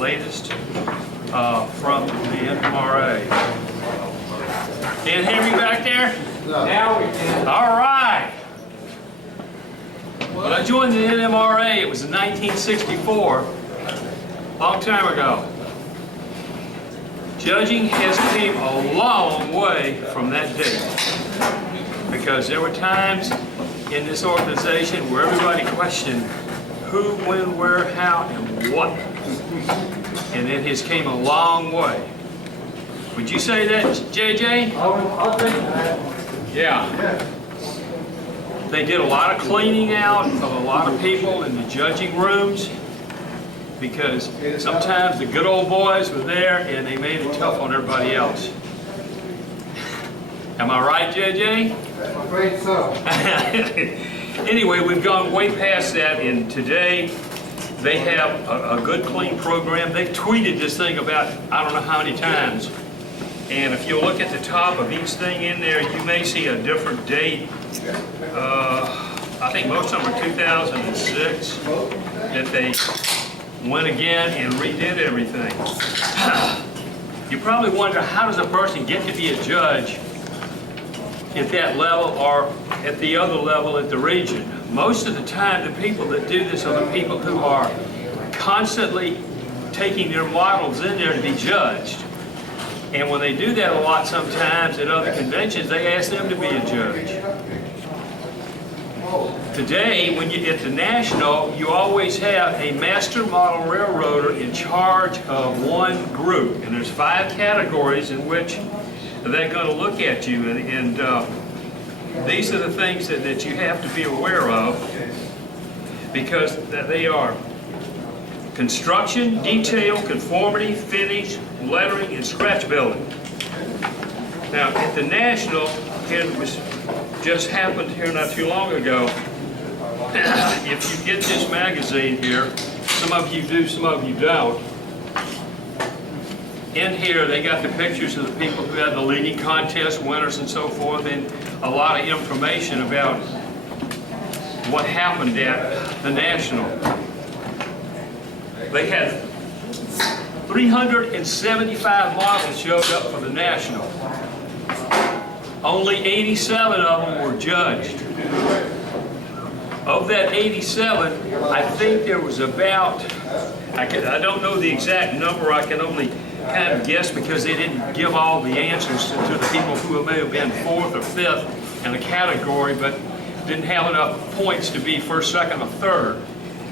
latest from the NMRA. Can't hear me back there? No. Now we can. All right. When I joined the NMRA, it was in 1964, a long time ago. Judging has came a long way from that date, because there were times in this organization where everybody questioned who, when, where, how, and what. And it has came a long way. Would you say that, JJ? I'll take that. Yeah. They did a lot of cleaning out of a lot of people in the judging rooms, because sometimes the good old boys were there and they made it tough on everybody else. Am I right, JJ? I'm afraid so. Anyway, we've gone way past that, and today they have a good, clean program. They've tweeted this thing about I don't know how many times. And if you look at the top of each thing in there, you may see a different date. I think most of them are 2006, that they went again and redid everything. You probably wonder, how does a person get to be a judge at that level or at the other level at the region? Most of the time, the people that do this are the people who are constantly taking their models in there to be judged. And when they do that a lot sometimes at other conventions, they ask them to be a judge. Today, when you get to National, you always have a master model railroader in charge of one group. And there's 5 categories in which they're going to look at you. And these are the things that you have to be aware of, because they are construction, detail, conformity, finish, lettering, and scratch building. Now, at the National, it was just happened here not too long ago. If you get this magazine here, some of you do, some of you don't. In here, they got the pictures of the people who had the leading contest winners and so forth, and a lot of information about what happened at the National. They had 375 models showed up for the National. Only 87 of them were judged. Of that 87, I think there was about, I don't know the exact number, I can only kind of guess because they didn't give all the answers to the people who may have been 4th or 5th in a category, but didn't have enough points to be 1st, 2nd, or 3rd.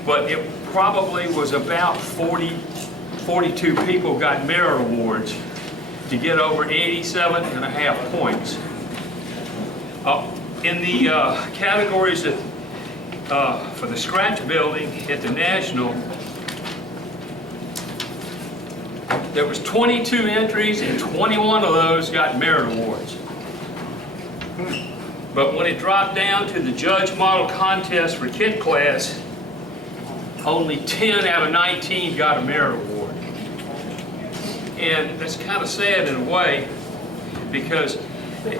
But it probably was about 42 people got merit awards to get over 87.5 points. In the categories that for the scratch building at the National, there was 22 entries and 21 of those got merit awards. But when it dropped down to the judge model contest for kit class, only 10 out of 19 got a merit award. And that's kind of sad in a way, because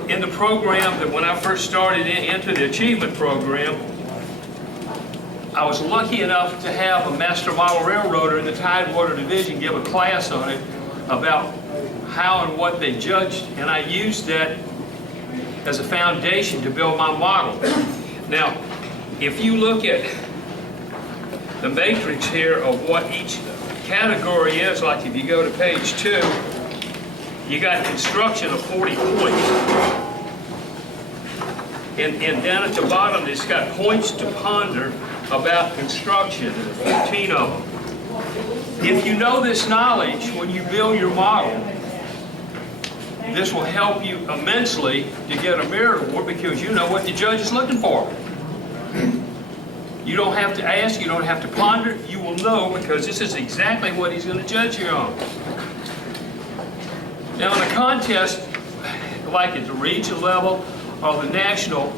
in the program that when I first started into the achievement program, I was lucky enough to have a master model railroader in the Tidewater Division give a class on it about how and what they judged, and I used that as a foundation to build my model. Now, if you look at the matrix here of what each category is, like if you go to page 2, you got construction of 40 points. And down at the bottom, it's got points to ponder about construction, 14 of them. If you know this knowledge, when you build your model, this will help you immensely to get a merit award, because you know what the judge is looking for. You don't have to ask, you don't have to ponder, you will know, because this is exactly what he's going to judge you on. Now in a contest, like at the region level or the national,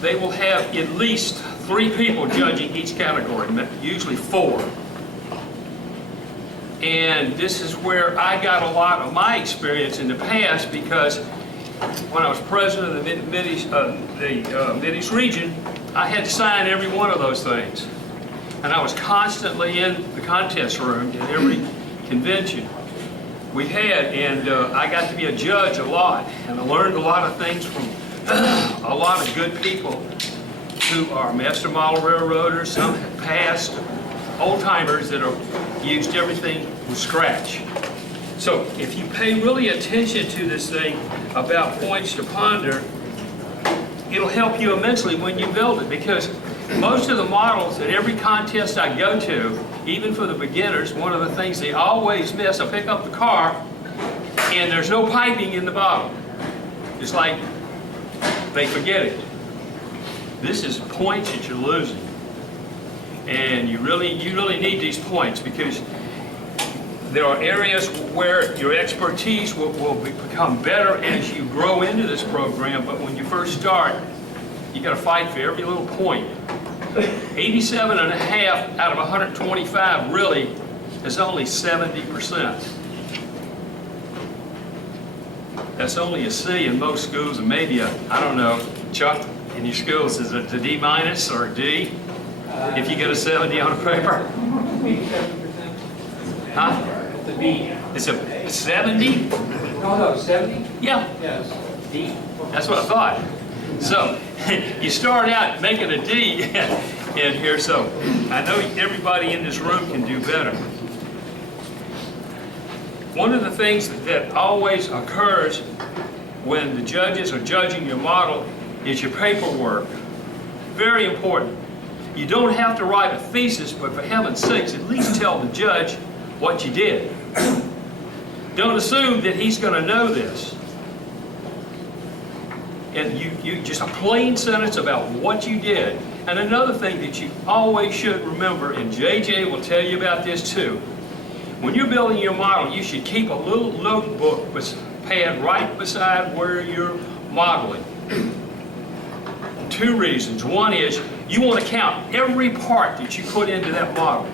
they will have at least 3 people judging each category, usually 4. And this is where I got a lot of my experience in the past, because when I was president of the Mid-East region, I had to sign every one of those things. and I was constantly in the contest room in every convention we had, and I got to be a judge a lot, and I learned a lot of things from a lot of good people who are master model railroaders, some have passed, old-timers that have used everything from scratch. So if you pay really attention to this thing about points to ponder, it'll help you immensely when you build it, because most of the models at every contest I go to, even for the beginners, one of the things they always miss, I pick up the car and there's no piping in the bottom. It's like they forget it. This is points that you're losing. And you really need these points, because there are areas where your expertise will become better as you grow into this program, but when you first start, you got to fight for every little point. 87 and a half out of 125 really is only 70%. That's only a C in most schools, and maybe I don't know, Chuck, in your schools, is it a D minus or a D if you get a 70 on a paper? 87%. Huh? It's a B. It's a 70? No, 70? Yeah, Yes. D. that's what I thought. So, you start out making a D in here, so I know everybody in this room can do better. One of the things that always occurs when the judges are judging your model is your paperwork. Very important. You don't have to write a thesis, but for heaven's sakes, at least tell the judge what you did. Don't assume that he's going to know this. And you just a plain sentence about what you did. And another thing that you always should remember, and JJ will tell you about this too, when you're building your model, you should keep a little notebook pad right beside where you're modeling. Two reasons. One is you want to count every part that you put into that model.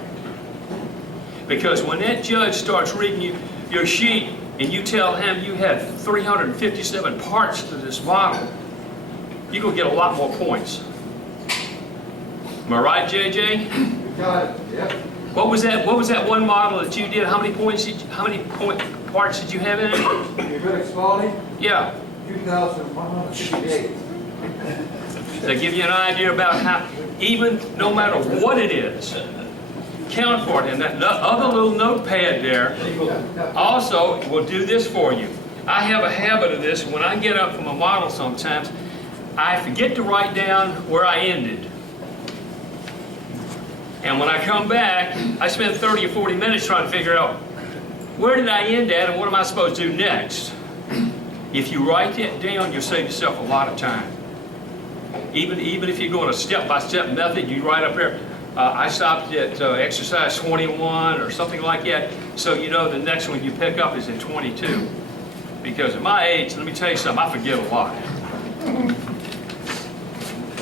Because when that judge starts reading your sheet and you tell him you had 357 parts to this model, you're going to get a lot more points. Am I right, JJ? You got it. Yep. What was that one model that you did? How many parts did you have in it? Your critics quality? Yeah. 2,158. They give you an idea about how, even no matter what it is, count for it. And that other little notepad there also will do this for you. I have a habit of this. When I get up from a model sometimes, I forget to write down where I ended. And when I come back, I spend 30 or 40 minutes trying to figure out where did I end at and what am I supposed to do next. If you write that down, you'll save yourself a lot of time. Even if you're going a step-by-step method, you write up there, I stopped at exercise 21 or something like that, so you know the next one you pick up is at 22. Because at my age, let me tell you something, I forget a lot.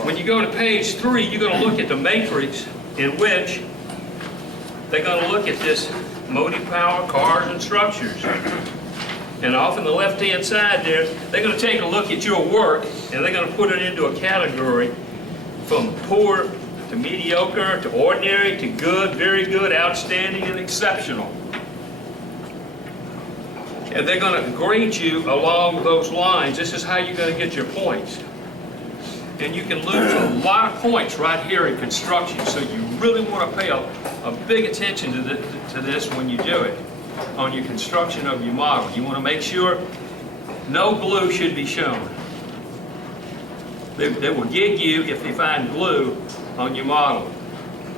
When you go to page 3, you're going to look at the matrix in which they're going to look at this motive power, cars, and structures. And off on the left-hand side there, they're going to take a look at your work, and they're going to put it into a category from poor to mediocre to ordinary to good, very good, outstanding, and exceptional. And they're going to grade you along those lines. This is how you're going to get your points. And you can lose a lot of points right here in construction, so you really want to pay a big attention to this when you do it on your construction of your model. You want to make sure no glue should be shown. They will gig you if they find glue on your model.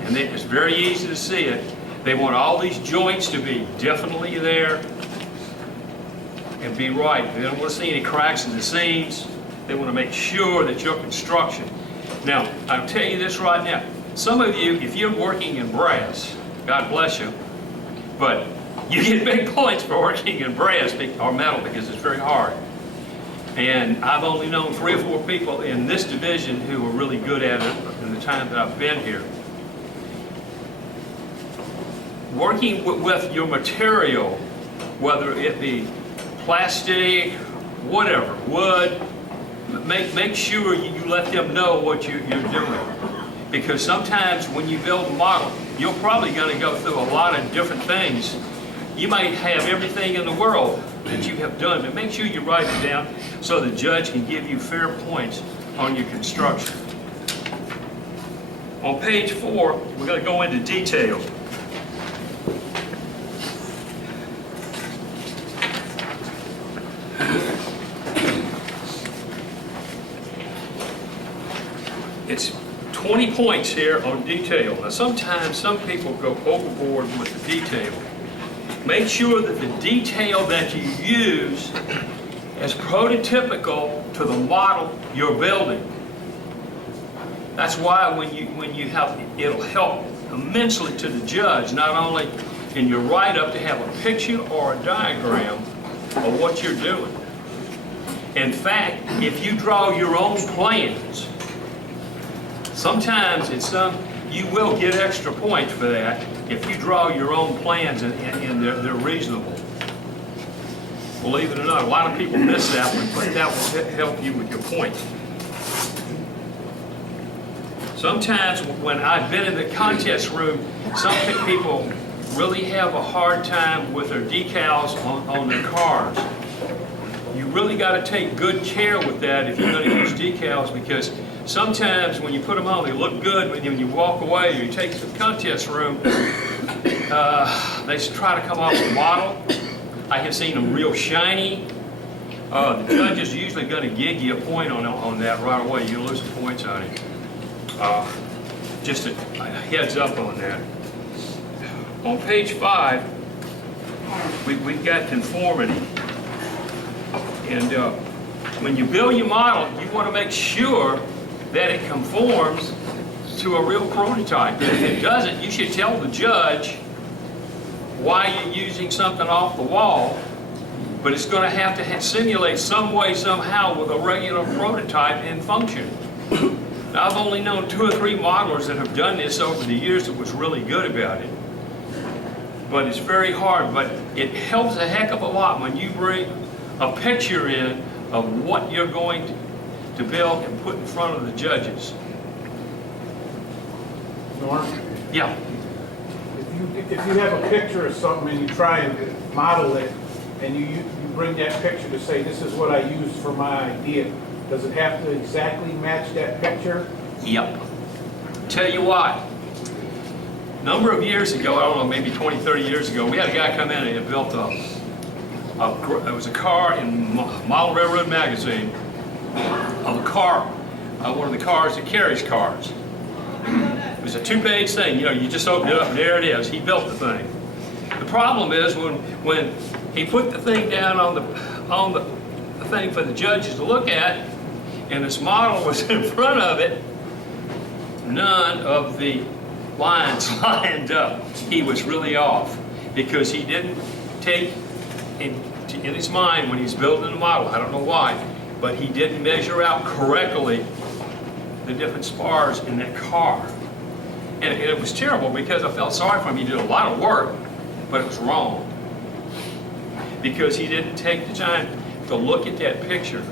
And it's very easy to see it. They want all these joints to be definitely there and be right. They don't want to see any cracks in the seams. They want to make sure that your construction. Now, I'll tell you this right now. Some of you, if you're working in brass, God bless you, but you get big points for working in brass or metal because it's very hard. And I've only known 3 or 4 people in this division who are really good at it in the time that I've been here. Working with your material, whether it be plastic, whatever, wood, make sure you let them know what you're doing. Because sometimes when you build a model, you're probably going to go through a lot of different things. You might have everything in the world that you have done, but make sure you write it down so the judge can give you fair points on your construction. On page 4, we're going to go into detail. It's 20 points here on detail. Now sometimes some people go overboard with the detail. Make sure that the detail that you use is prototypical to the model you're building. That's why when you have, it'll help immensely to the judge, not only in your write-up to have a picture or a diagram of what you're doing. In fact, if you draw your own plans, sometimes you will get extra points for that if you draw your own plans and they're reasonable. Believe it or not, a lot of people miss that one, but that will help you with your points. Sometimes when I've been in the contest room, some people really have a hard time with their decals on their cars. You really got to take good care with that if you're going to use decals, because sometimes when you put them on, they look good, but when you walk away or you take to the contest room, they try to come off the model. I have seen them real shiny. The judge is usually going to give you a point on that right away. You lose some points on it. Just a heads up on that. On page 5, we've got conformity. And when you build your model, you want to make sure that it conforms to a real prototype. And if it doesn't, you should tell the judge why you're using something off the wall, but it's going to have to simulate some way, somehow, with a regular prototype in function. Now, I've only known 2 or 3 modelers that have done this over the years that was really good about it. But it's very hard, but it helps a heck of a lot when you bring a picture in of what you're going to build and put in front of the judges. Norm, Yeah. if you have a picture of something and you try and model it, and you bring that picture to say, this is what I used for my idea, does it have to exactly match that picture? Yep. Tell you what. A number of years ago, I don't know, maybe 20, 30 years ago, we had a guy come in and he built it was a car in Model Railroad magazine of a car, one of the cars that carries cars. It was a 2-page thing, you just open it up and there it is. He built the thing. The problem is when he put the thing down on the thing for the judges to look at, and this model was in front of it, none of the lines lined up. He was really off because he didn't take in his mind when he's building the model, I don't know why, but he didn't measure out correctly the different spars in that car. And it was terrible because I felt sorry for him. He did a lot of work, but it was wrong because he didn't take the time to look at that picture.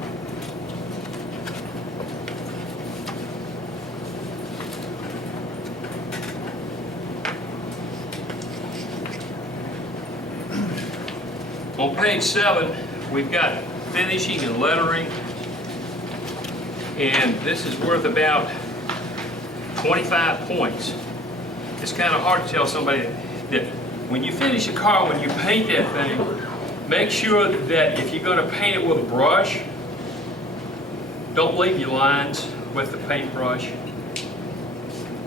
On page 7, we've got finishing and lettering, and this is worth about 25 points. It's kind of hard to tell somebody that when you finish a car, when you paint that thing, make sure that if you're going to paint it with a brush, don't leave your lines with the paintbrush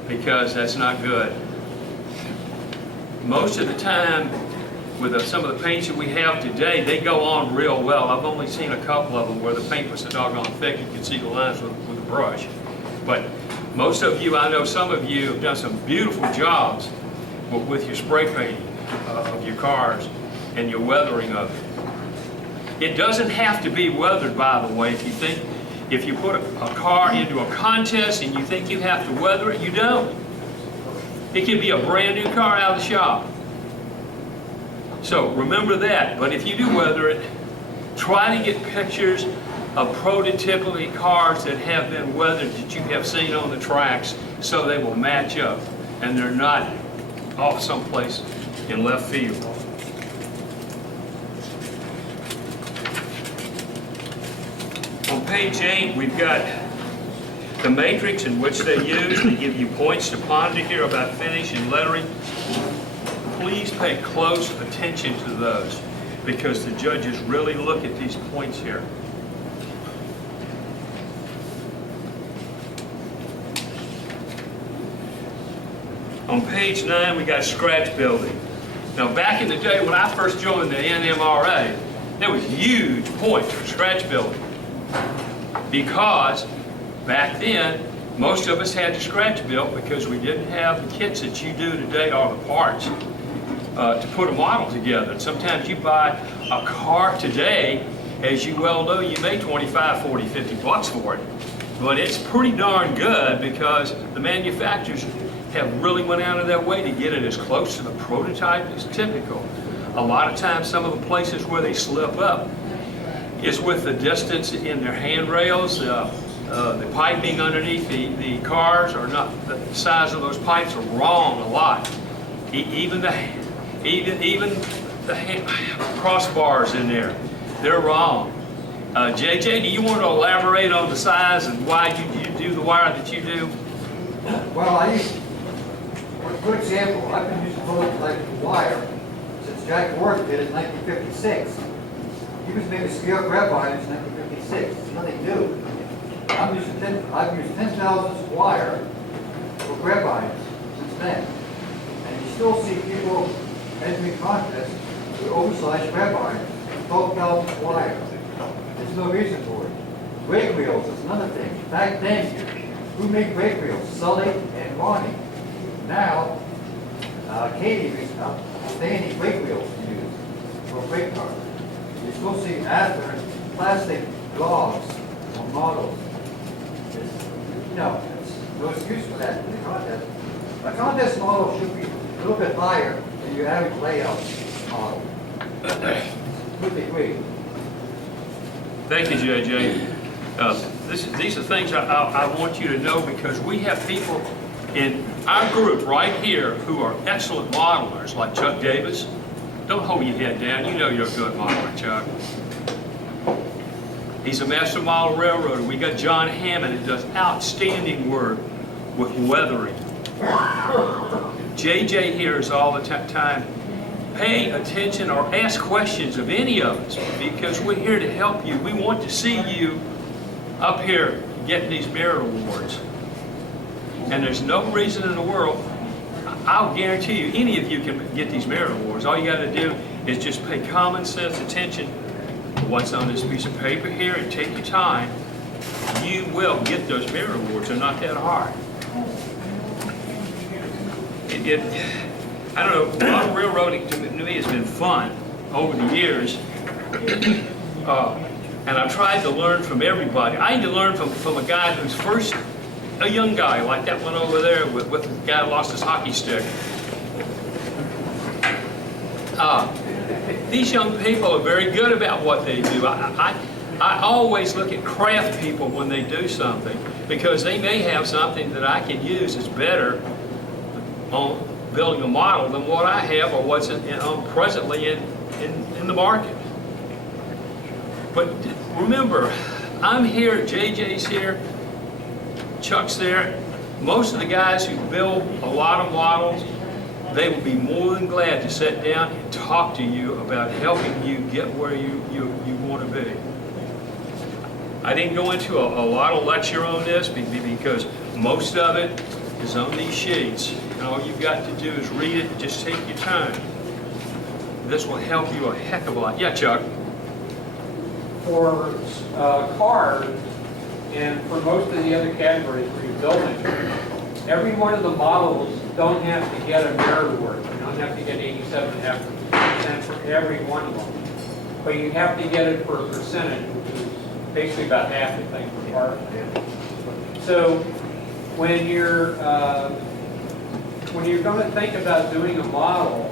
because that's not good. Most of the time, with some of the paints that we have today, they go on real well. I've only seen a couple of them where the paint was so doggone thick you could see the lines with a brush. But most of you, I know some of you have done some beautiful jobs with your spray painting of your cars and your weathering of it. It doesn't have to be weathered, by the way. If you put a car into a contest and you think you have to weather it, you don't. It could be a brand new car out of the shop. So remember that, but if you do weather it, try to get pictures of prototypically cars that have been weathered that you have seen on the tracks, so they will match up and they're not off someplace in left field. On page 8, we've got the matrix in which they use to give you points to ponder here about finish and lettering. Please pay close attention to those because the judges really look at these points here. On page 9, we got scratch building. Now, back in the day when I first joined the NMRA, there was huge points for scratch building because back then, most of us had to scratch build because we didn't have the kits that you do today or the parts to put a model together. And sometimes you buy a car today, as you well know, you pay 25, 40, 50 bucks for it. But it's pretty darn good because the manufacturers have really went out of their way to get it as close to the prototype as typical. A lot of times, some of the places where they slip up is with the distance in their handrails, the piping underneath the cars are not, the size of those pipes are wrong a lot. Even the crossbars in there, they're wrong. JJ, do you want to elaborate on the size and why you do the wire that you do? Well, for example, I've been using prototype wire since Jack Ward did it in 1956. He was making scale grab wires in 1956. It's nothing new. I've used 10,000 wire for grab irons since then. And you still see people entering contests with oversized grab irons, 12,000 wire. There's no reason for it. Brake wheels is another thing. Back then, who made brake wheels? Sully and Ronnie. Now, Katie is outstanding brake wheels to use for a brake car. You still see Adler plastic gloves on models. There's no excuse for that in the contest. A contest model should be a little bit higher than your average layout model. Completely agree. Thank you, JJ. These are things I want you to know because we have people in our group right here who are excellent modelers, like Chuck Davis. Don't hold your head down. You know you're a good modeler, Chuck. He's a master model railroader. We got John Hammond who does outstanding work with weathering. JJ here is all the time. Pay attention or ask questions of any of us because we're here to help you. We want to see you up here getting these merit awards. And there's no reason in the world, I'll guarantee you, any of you can get these merit awards. All you got to do is just pay common sense attention to what's on this piece of paper here and take your time. You will get those merit awards. They're not that hard. I don't know, model railroading to me has been fun over the years. And I've tried to learn from everybody. I need to learn from a guy who's first, a young guy, like that one over there with the guy who lost his hockey stick. These young people are very good about what they do. I always look at craft people when they do something because they may have something that I can use that's better on building a model than what I have or what's presently in the market. But remember, I'm here, JJ's here, Chuck's there. Most of the guys who build a lot of models, they will be more than glad to sit down and talk to you about helping you get where you want to be. I didn't go into a lot of lecture on this because most of it is on these sheets. And all you've got to do is read it and just take your time. This will help you a heck of a lot. Yeah, Chuck? For cars and for most of the other categories where you're building, every one of the models don't have to get a merit award. You don't have to get 87.5% for every one of them. But you have to get it for a percentage, which is basically about half the thing for cars. So when you're going to think about doing a model,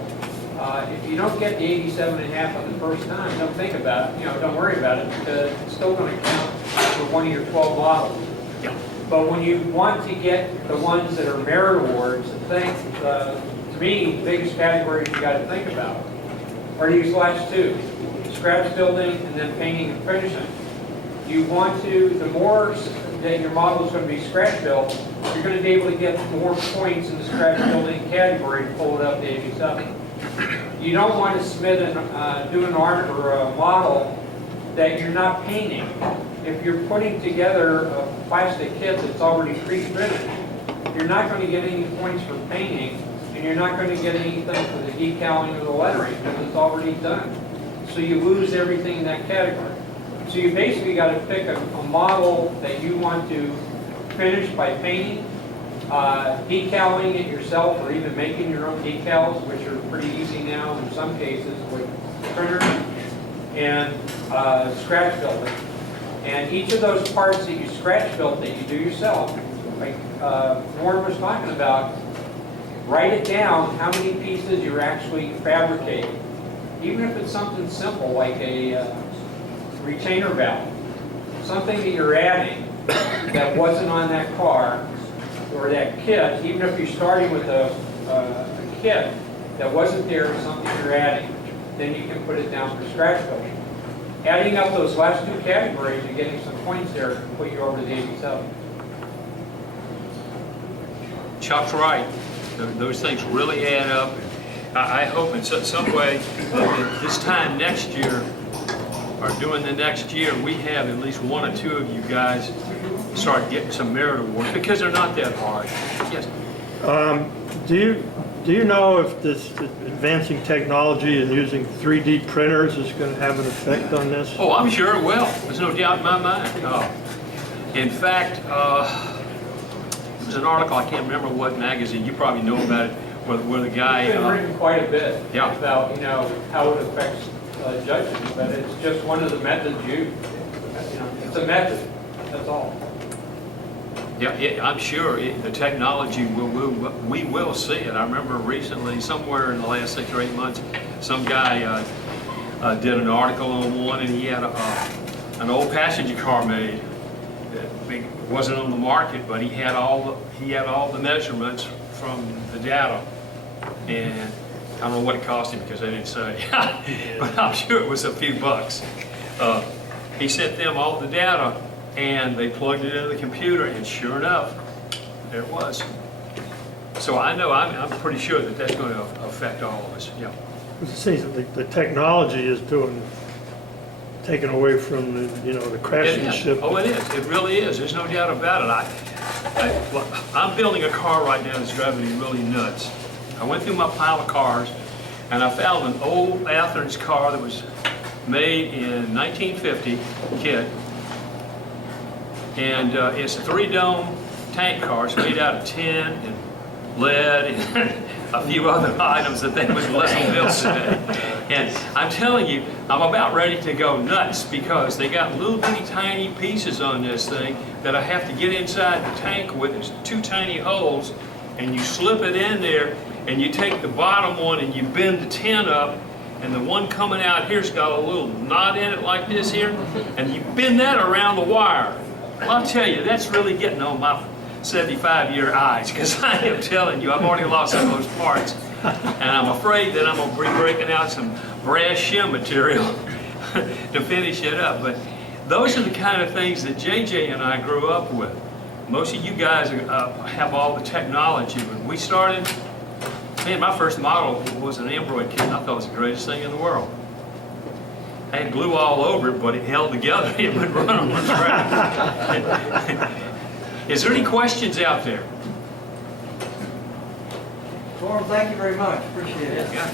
If you don't get the 87.5 on the first time, don't think about it, don't worry about it, because it's still going to count for one of your 12 models. Yeah. But when you want to get the ones that are merit awards, to me, the biggest categories you got to think about are these last two: scratch building and then painting and finishing. You want to, the more that your model is going to be scratch built, you're going to be able to get more points in the scratch building category to pull it up to 87. You don't want to submit do an art or a model that you're not painting. If you're putting together a plastic kit that's already pre-finished, you're not going to get any points for painting, and you're not going to get anything for the decaling or the lettering because it's already done. So you lose everything in that category. So you basically got to pick a model that you want to finish by painting, decaling it yourself, or even making your own decals, which are pretty easy now in some cases with printers, and scratch building. And each of those parts that you scratch built that you do yourself, like Warren was talking about, write it down how many pieces you're actually fabricating. Even if it's something simple like a retainer valve, something that you're adding that wasn't on that car or that kit, even if you're starting with a kit that wasn't there or something you're adding, then you can put it down for scratch building. Adding up those last two categories and getting some points there can put you over the 87. Chuck's right. Those things really add up. I hope in some way that this time next year, or during the next year, we have at least one or two of you guys start getting some merit awards, because they're not that hard. Yes. Do you know if this advancing technology and using 3D printers is going to have an effect on this? Oh, I'm sure it will. There's no doubt in my mind. In fact, there was an article, I can't remember what magazine, you probably know about it, where the guy... It's been written quite a bit Yeah. about, how it affects judges, but it's just one of the methods used. It's a method, that's all. Yeah, I'm sure the technology we will see it. I remember recently, somewhere in the last 6 or 8 months, some guy did an article on one, and he had an old passenger car made. It wasn't on the market, but he had all the measurements from the data, and I don't know what it cost him because they didn't say, but I'm sure it was a few bucks. He sent them all the data, and they plugged it into the computer, and sure enough, there it was. So I know, I'm pretty sure that that's going to affect all of us, yeah. It seems that the technology is taking away from the craftsmanship. Oh, it is. It really is. There's no doubt about it. I'm building a car right now that's driving me really nuts. I went through my pile of cars, and I found an old Athens car that was made in 1950 kit. And it's a 3-dome tank car. It's made out of tin and lead and a few other items that they would let built today. And I'm telling you, I'm about ready to go nuts because they got little bitty tiny pieces on this thing that I have to get inside the tank with. There's 2 tiny holes, and you slip it in there, and you take the bottom one and you bend the tin up, and the one coming out here's got a little knot in it like this here, and you bend that around the wire. Well, I'll tell you, that's really getting on my 75-year eyes, because I am telling you, I've already lost some of those parts, and I'm afraid that I'm going to be breaking out some brass shim material to finish it up. But those are the kind of things that JJ and I grew up with. Most of you guys have all the technology. When we started, man, my first model was an Android kit, and I thought it was the greatest thing in the world. I had glue all over it, but it held together. It would run on the track. Is there any questions out there? Warren, thank you very much. Appreciate it. Yeah.